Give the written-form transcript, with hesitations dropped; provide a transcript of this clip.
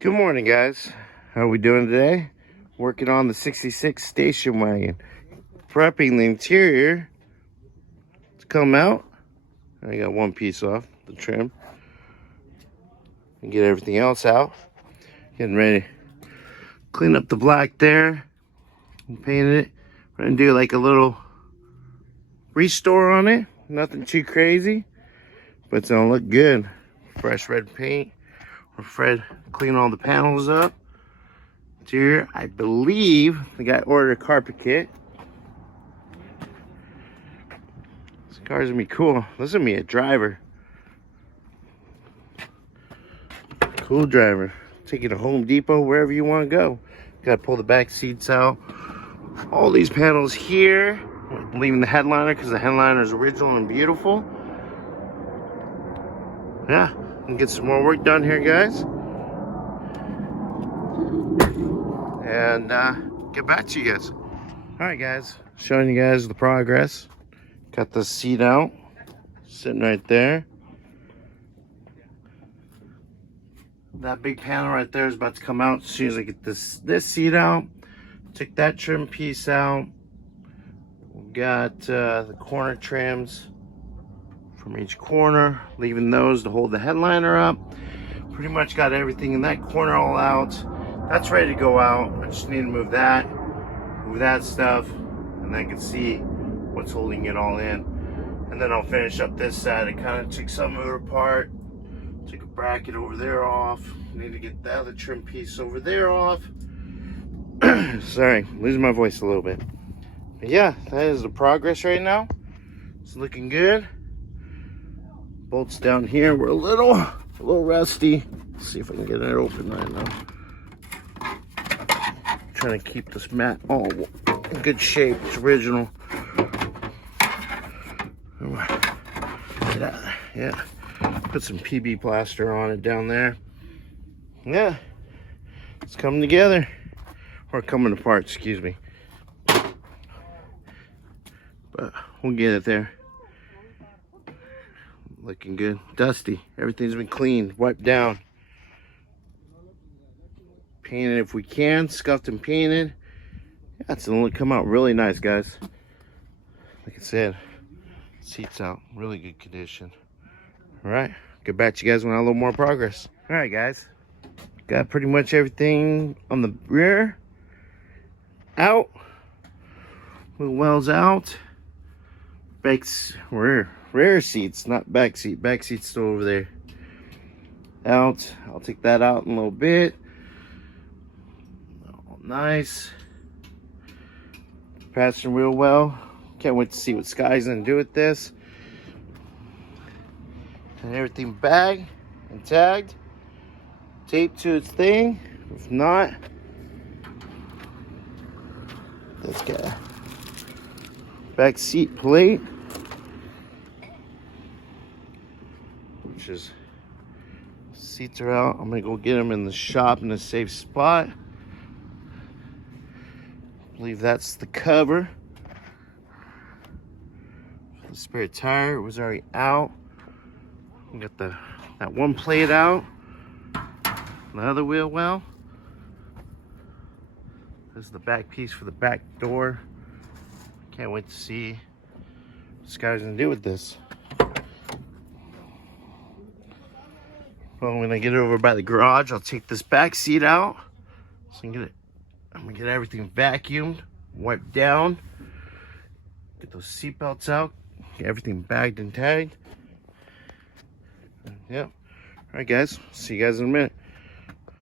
Good morning, guys. How are we doing today? Working on the 66 station wagon. Prepping the interior to come out. I got one piece off, the trim. And get everything else out. Getting ready. Clean up the black there. And paint it. We're going to do like a little restore on it. Nothing too crazy. But it's going to look good. Fresh red paint. Fred clean all the panels up. Interior, I believe the guy ordered a carpet kit. This car's gonna be cool. This is gonna be a driver. Cool driver. Take it to Home Depot, wherever you want to go. Gotta pull the back seats out. All these panels here. Leaving the headliner because the headliner is original and beautiful. Yeah. And get some more work done here, guys, and get back to you guys. All right, guys, showing you guys the progress. Got the seat out, sitting right there. That big panel right there is about to come out as soon as I get this seat out. Took that trim piece out. We got the corner trims from each corner, leaving those to hold the headliner up. Pretty much got everything in that corner all out. That's ready to go out. I just need to move that stuff, and I can see what's holding it all in. And then I'll finish up this side. I kind of took some of it apart. Took a bracket over there off. Need to get the other trim piece over there off. Sorry, losing my voice a little bit. But yeah, that is the progress right now. It's looking good. Bolts down here were a little rusty. Let's see if I can get it open right now. Trying to keep this mat all in good shape. It's original. Yeah. Put some PB plaster on it down there. Yeah. It's coming together. Or coming apart, excuse me. But we'll get it there. Looking good. Dusty. Everything's been cleaned, wiped down. Painted if we can. Scuffed and painted. Yeah, it's gonna come out really nice, guys. Like I said, seats out. Really good condition. Alright. Get back to you guys when I have a little more progress. Alright, guys. Got pretty much everything on the rear out. Wheel wells out. Brakes rear seats, not back seat. Back seat's still over there. Out. I'll take that out in a little bit. Oh, nice. Passenger wheel well. Can't wait to see what Sky's gonna do with this. And everything bagged and tagged. Taped to its thing. If not, this guy. Back seat plate. Which is, seats are out. I'm gonna go get them in the shop in a safe spot. I believe that's the cover. The spare tire was already out. We got that one plate out. The other wheel well. This is the back piece for the back door. Can't wait to see what this guy's gonna do with this. Well, when I get it over by the garage, I'll take this back seat out. So I'm gonna get everything vacuumed, wiped down, get those seat belts out, get everything bagged and tagged. Yep. All right, guys. See you guys in a minute.